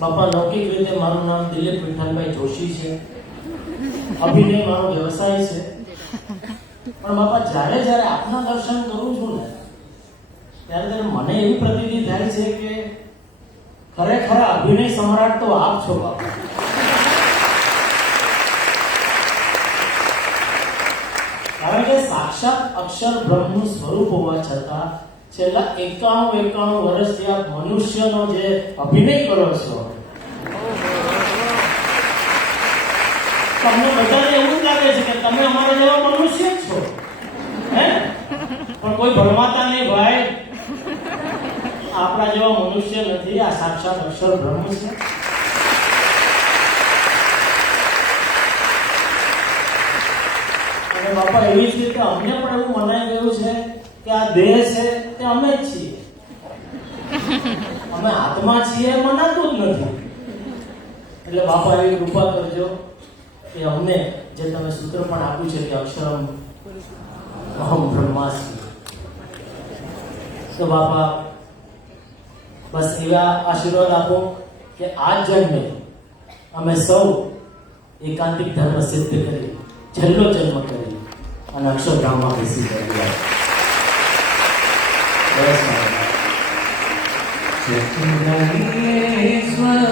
બાપા, લૌકિક રીતે મારું નામ દિલીપ વિઠ્ઠલભાઈ જોશી છે. અભિનય મારો વ્યવસાય છે. પણ બાપા, જ્યારે જ્યારે આપના દર્શન કરું છું ને, ત્યારે ત્યારે મને એવી પ્રતિતિ થાય છે કે ખરેખર અભિનય સમ્રાટ તો આપ છો, બાપા. કારણ કે સાક્ષાત અક્ષર બ્રહ્મનું સ્વરૂપ હોવા છતાં છેલ્લા એકાણું એકાણું વર્ષથી આપ મનુષ્યનો જે અભિનય કરો છો. તમને બધાને એવું જ લાગે છે કે તમે અમારા જેવા મનુષ્ય જ છો. હે? પણ કોઈ ભરમાતા નહીં ભાઈ. આપણા જેવા મનુષ્ય નથી, આ સાક્ષાત અક્ષર બ્રહ્મ છે. અને બાપા, એવી જ રીતે અમને પણ એવું મનાઈ ગયું છે કે આ દેહ છે અમે જ છીએ. અમે આત્મા છીએ મનાતું જ નથી. એટલે બાપા એવી કૃપા કરજો કે અમને જે તમે સૂત્ર પણ આપ્યું છે કે અક્ષરમ અહમ બ્રહ્માસ્મિ તો બાપા, બસ એવા આશીર્વાદ આપો કે આ જન્મે અમે સૌ એકાંતિક ધર્મ સિદ્ધ કરી, છેલ્લો જન્મ કરી અને અક્ષરધામમાં બેસી ગયા 我听到你泪酸。